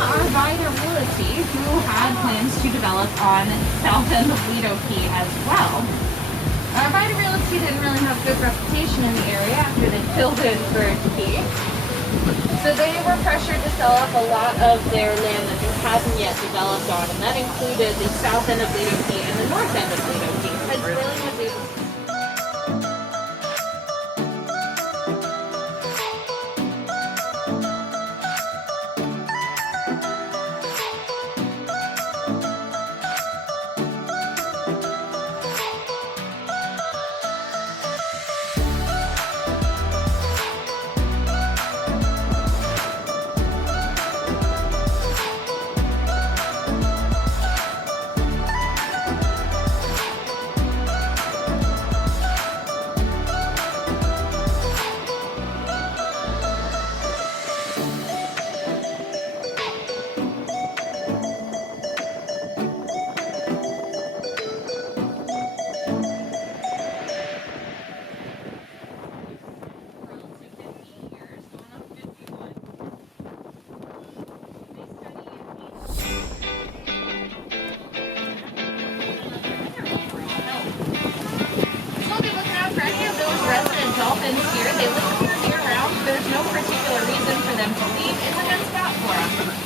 are Vita Realty, who had plans to develop on south end of Lido Key as well. Vita Realty didn't really have a good reputation in the area after they filled in Bird Key. So they were pressured to sell off a lot of their land that they hadn't yet developed on, and that included the south end of Lido Key and the north end of Lido Key. It's really a big dolphins here. They live here year-round. There's no particular reason for them to leave. It's a good spot for them.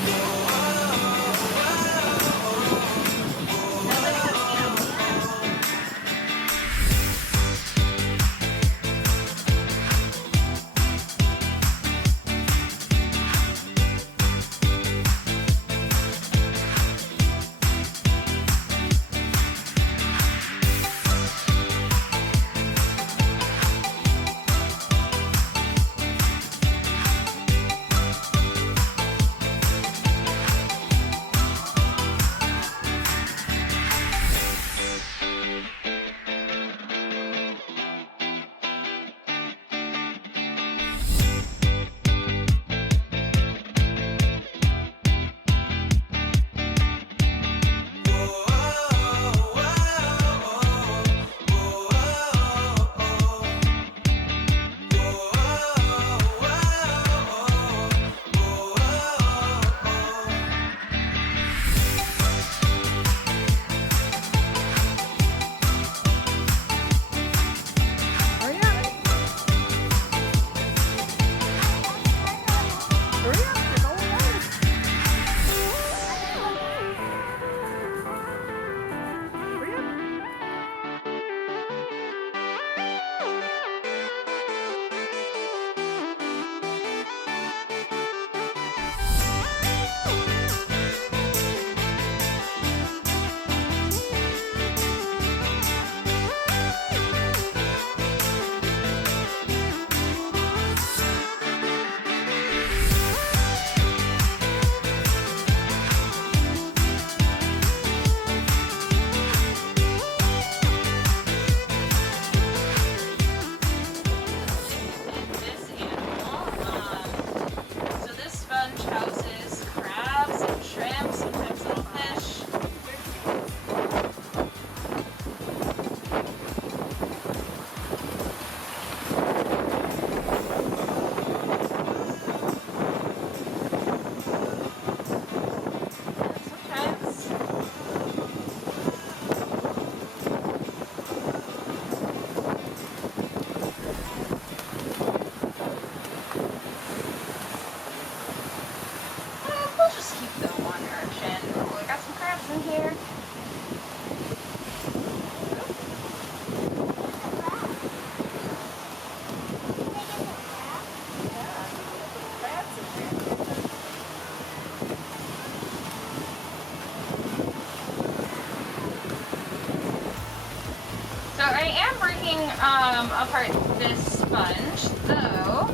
Apart this sponge, though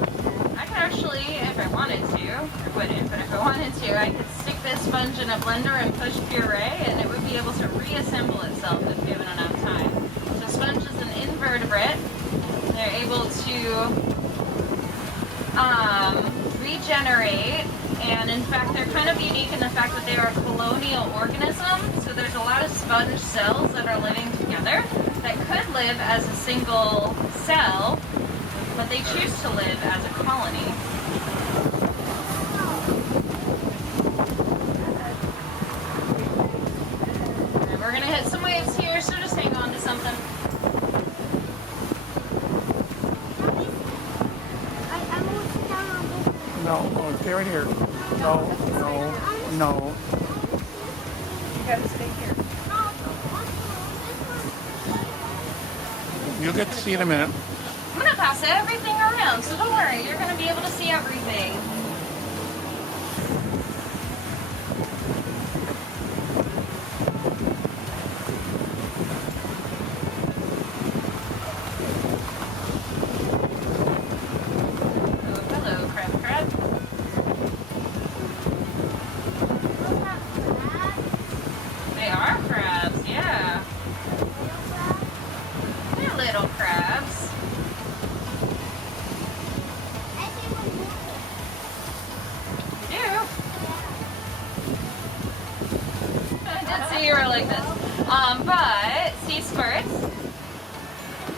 I could actually, if I wanted to, I wouldn't, but if I wanted to, I could stick this sponge in a blender and push puree, and it would be able to reassemble itself if given enough time. So sponge is an invertebrate. They're able to regenerate, and in fact they're kind of unique in the fact that they are a colonial organism. So there's a lot of sponge cells that are living together that could live as a single cell, but they choose to live as a colony. something? No, stay right here. No. You gotta stay here. You'll get to see in a minute. I'm gonna pass everything around, so don't worry. You're gonna be able to see everything. But sea squirts,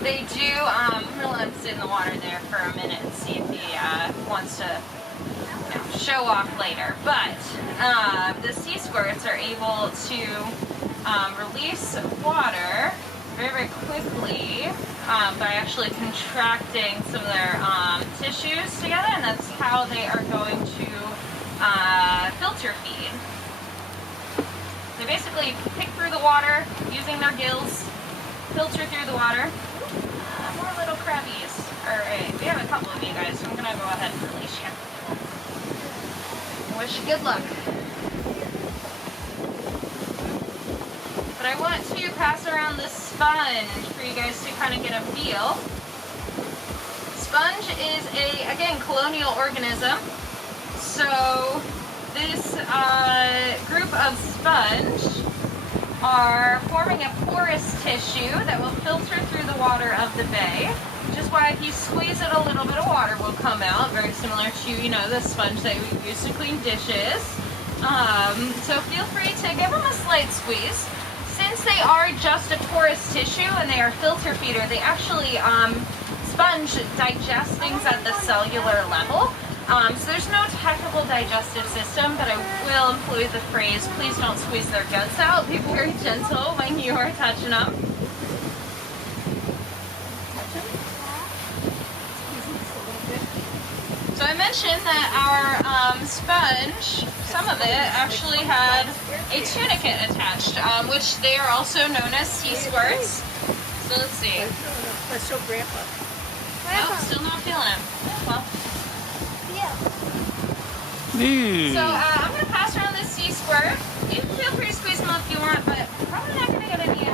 they do, I'm going to let him sit in the water there for a minute and see if he wants to show off later. But the sea squirts are able to release water very, very quickly by actually contracting some of their tissues together, and that's how they are going to filter feed. They basically pick through the water using their gills, filter through the water. More little crabbies. Alright, we have a couple of you guys, so I'm going to go ahead and release you. I wish you good luck. But I want to pass around this sponge for you guys to kind of get a feel. Sponge is again, colonial organism. So this group of sponge are forming a porous tissue that will filter through the water of the bay, which is why if you squeeze it a little bit of water will come out, very similar to, you know, the sponge that we use to clean dishes. So feel free to give them a slight squeeze. Since they are just a porous tissue and they are filter feeder, they actually, sponge digest things at the cellular level. So there's no technical digestive system, but I will employ the phrase, please don't squeeze their guts out. Be very gentle when you are touching them. So I mentioned that our sponge, some of it actually had a tunicate attached, which they are also known as sea squirts. So let's see. Let's show Grandpa. Nope, still not feeling him. Well. So I'm going to pass around this sea squirt. You can feel free to squeeze them if you want, but probably not going to get any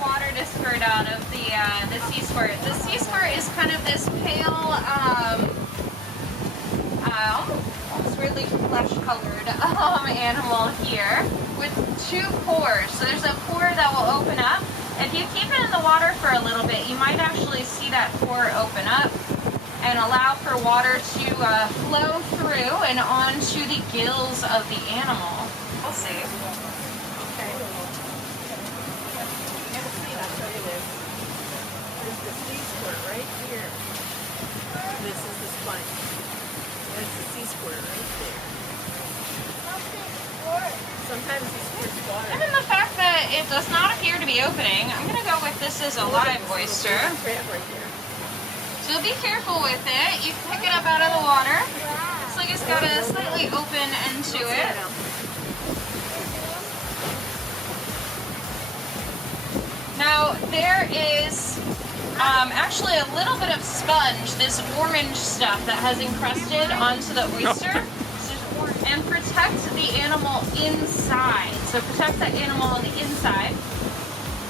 water to squirt out of the sea squirt. The sea squirt is kind of this pale, almost weirdly flesh-colored animal here with two pores. So there's a pore that will open up. If you keep it in the water for a little bit, you might actually see that pore open up and allow for water to flow through and onto the gills of the animal. We'll see. Okay. I'll show you this. There's the sea squirt right here. This is the sponge. That's the sea squirt right there. Sometimes it squirts water. Given the fact that it does not appear to be opening, I'm going to go with this as a live oyster. Crab right there. So be careful with it. You can pick it up out of the water. Looks like it's got a slightly open end to it. Now there is actually a little bit of sponge, this orange stuff that has encrusted onto the oyster, and protect the animal inside. So protect that animal on the inside.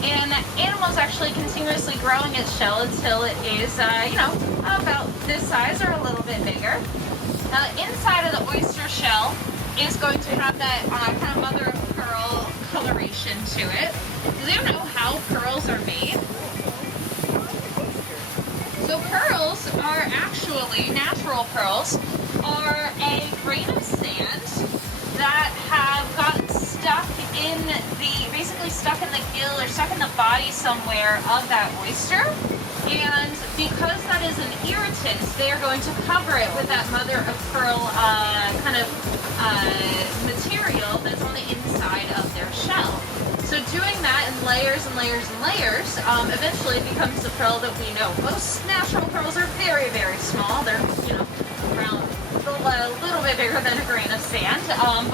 And the animal is actually continuously growing its shell until it is, about this size or a little bit bigger. Now, the inside of the oyster shell is going to have that kind of mother of pearl coloration to it. Do you know how pearls are made? So pearls are actually, natural pearls, are a grain of sand that have gotten stuck in basically stuck in the gill or stuck in the body somewhere of that oyster. And because that is an irritant, they are going to cover it with that mother of pearl material that's on the inside of their shell. So doing that and layers and layers and layers, eventually it becomes the pearl that we know. Most natural pearls are very, very small. They're, you know, around a little bit bigger than a grain of sand,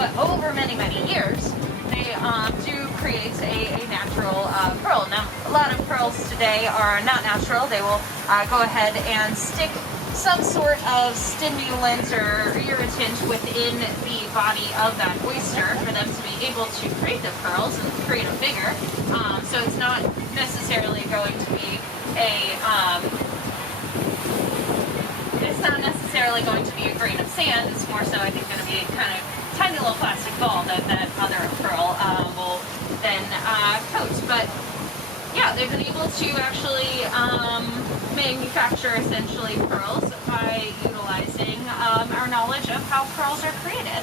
but over many, many years, they do create a natural pearl. Now, a lot of pearls today are not natural. They will go ahead and stick some sort of stimulant or irritant within the body of that oyster for them to be able to create the pearls and create them bigger. So it's not necessarily going to be a grain of sand. It's more so, I think, going to be a kind of tiny little plastic ball that other pearl will then coat. But yeah, they've been able to actually manufacture essentially pearls by utilizing our knowledge of how pearls are created.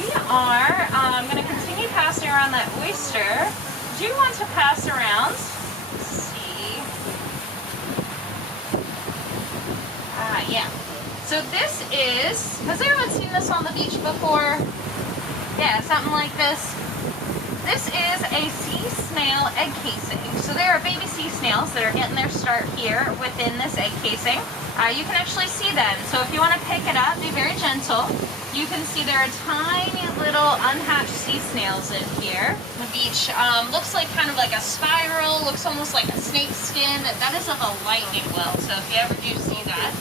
We are going to continue passing around that oyster. Do want to pass around. Let's see. Yeah. So this is, has anyone seen this on the beach before? Yeah, something like this. This is a sea snail egg casing. So there are baby sea snails that are getting their start here within this egg casing. You can actually see them. So if you want to pick it up, be very gentle. You can see there are tiny little unhatched sea snails in here. The beach looks like kind of like a spiral, looks almost like a snake skin. That is of a lightning well. So if you ever do see that,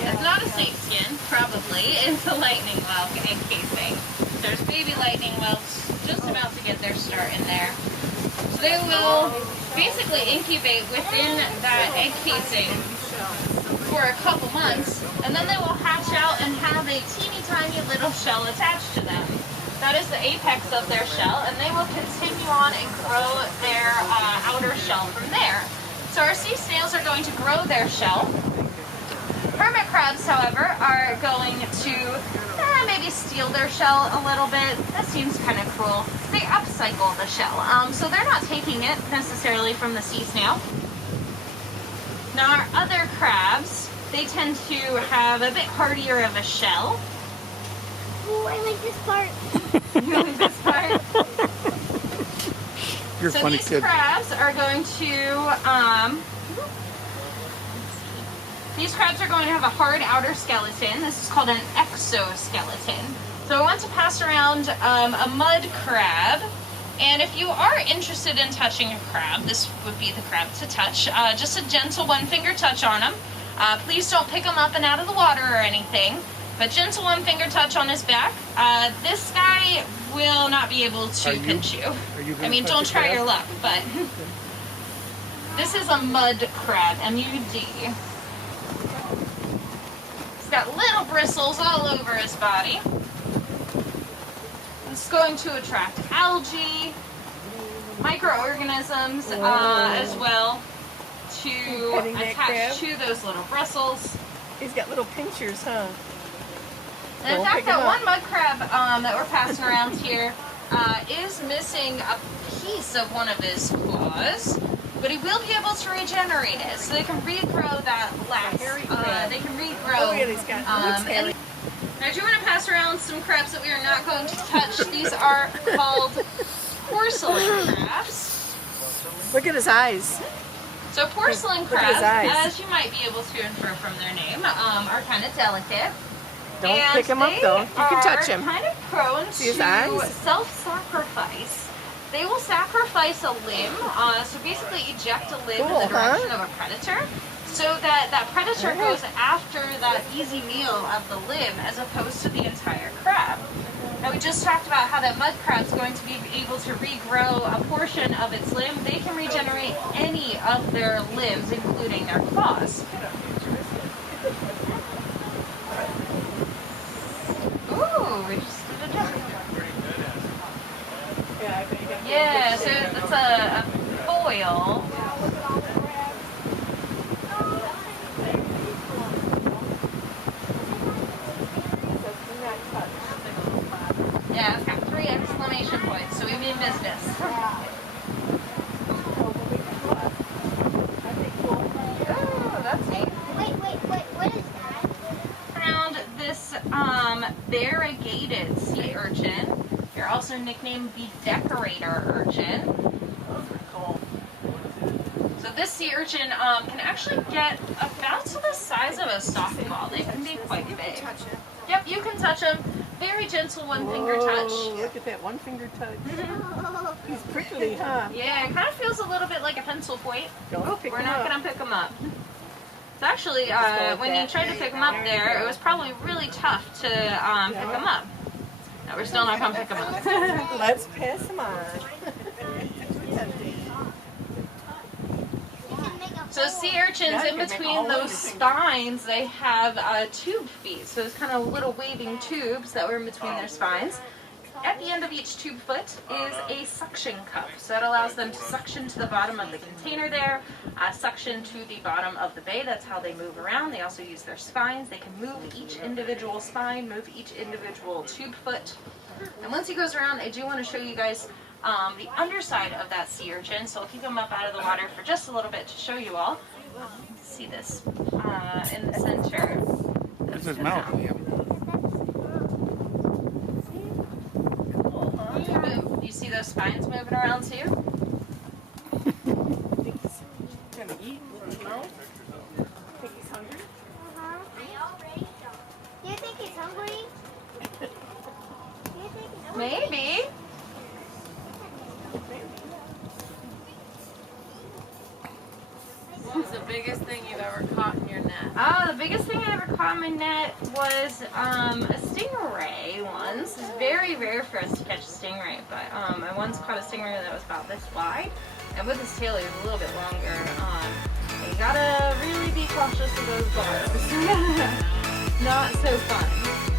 it's not a snake skin, probably. It's a lightning well egg casing. There's baby lightning wells just about to get their start in there. So they will basically incubate within that egg casing for a couple months, and then they will hatch out and have a teeny tiny little shell attached to them. That is the apex of their shell, and they will continue on and grow their outer shell from there. So our sea snails are going to grow their shell. Hermit crabs, however, are going to maybe steal their shell a little bit. That seems kind of cruel. They upcycle the shell, so they're not taking it necessarily from the sea snail. Now our other crabs, they tend to have a bit hardier of a shell. Ooh, I like this part. You like this part? You're a funny these kid. crabs are going to these crabs are going to have a hard outer skeleton. This is called an exoskeleton. So I want to pass around a mud crab. And if you are interested in touching a crab, this would be the crab to touch. Just a gentle one-finger touch on him. Please don't pick him up and out of the water or anything, but gentle one-finger touch on his back. This guy will not be able to pinch you. I mean, don't try your luck, but this is a mud crab, M-U-D. He's got little bristles all over his body. It's going to attract algae, microorganisms as well to attach to those little bristles. He's got little pinchers, huh? And in fact, that one mud crab that we're passing around here is missing a piece of one of his claws, but he will be able to regenerate it, so they can regrow that last. They can regrow. Oh yeah, he's got hairy. Now, I do want to pass around some crabs that we are not going to touch. These are called porcelain crabs. Look at his eyes. So porcelain Look at his crabs, eyes. as you might be able to infer from their name, are kind of delicate. Don't And pick him up though. You can touch him. Kind of prone See his to eyes? self-sacrifice. They will sacrifice a limb, so basically eject a limb in Cool, the direction huh? of a predator, so that that predator goes after that easy meal of the limb as opposed to the entire crab. Now we just talked about how that mud crab is going to be able to regrow a portion of its limb. They can regenerate any of their limbs, including their claws. Ooh, we just did a jump. Yeah, so it's a foil. Yeah, it's got 3 exclamation points, so we mean business. Oh, that's neat. Wait, what is that? Around this variegated sea urchin. Here, also nicknamed the decorator urchin. Those are cool. So this sea urchin can actually get about to the size of a softball. They can be quite big. Touch it. Yep, you can touch them. Very gentle one-finger touch. Whoa, look at that one finger touch. He's prickly, huh? Yeah, it kind of feels a little bit like a pencil point. Don't pick We're him not up. going to pick them up. It's actually, go with when you that. tried to pick them up There you there, go. it was probably really tough to pick them up. No, we're still not going to pick them up. Let's pass him on. So sea urchins, Yeah, you in can make a between hole in your those finger. spines, they have tube feet. So it's kind of little waving tubes that were in between their spines. At the end of each tube foot is a suction cup. So that allows them to suction to the bottom of the container there, suction to the bottom of the bay. That's how they move around. They also use their spines. They can move each individual spine, move each individual tube foot. And once he goes around, I do want to show you guys the underside of that sea urchin. So I'll keep him up out of the water for just a little bit to show you all. See this in the center. It's his mouth. You see those spines moving around too? Think he's gonna eat with his mouth? Think he's hungry? Do you think he's hungry? Do you think he's hungry? Maybe. What was the biggest thing you've ever caught in your net? Oh, the biggest thing I ever caught in my net was a stingray once. It's very rare for us to catch a stingray, but I once caught a stingray that was about this wide, and with his tail he was a little bit longer. You gotta really be cautious of those barbs. Not so fun.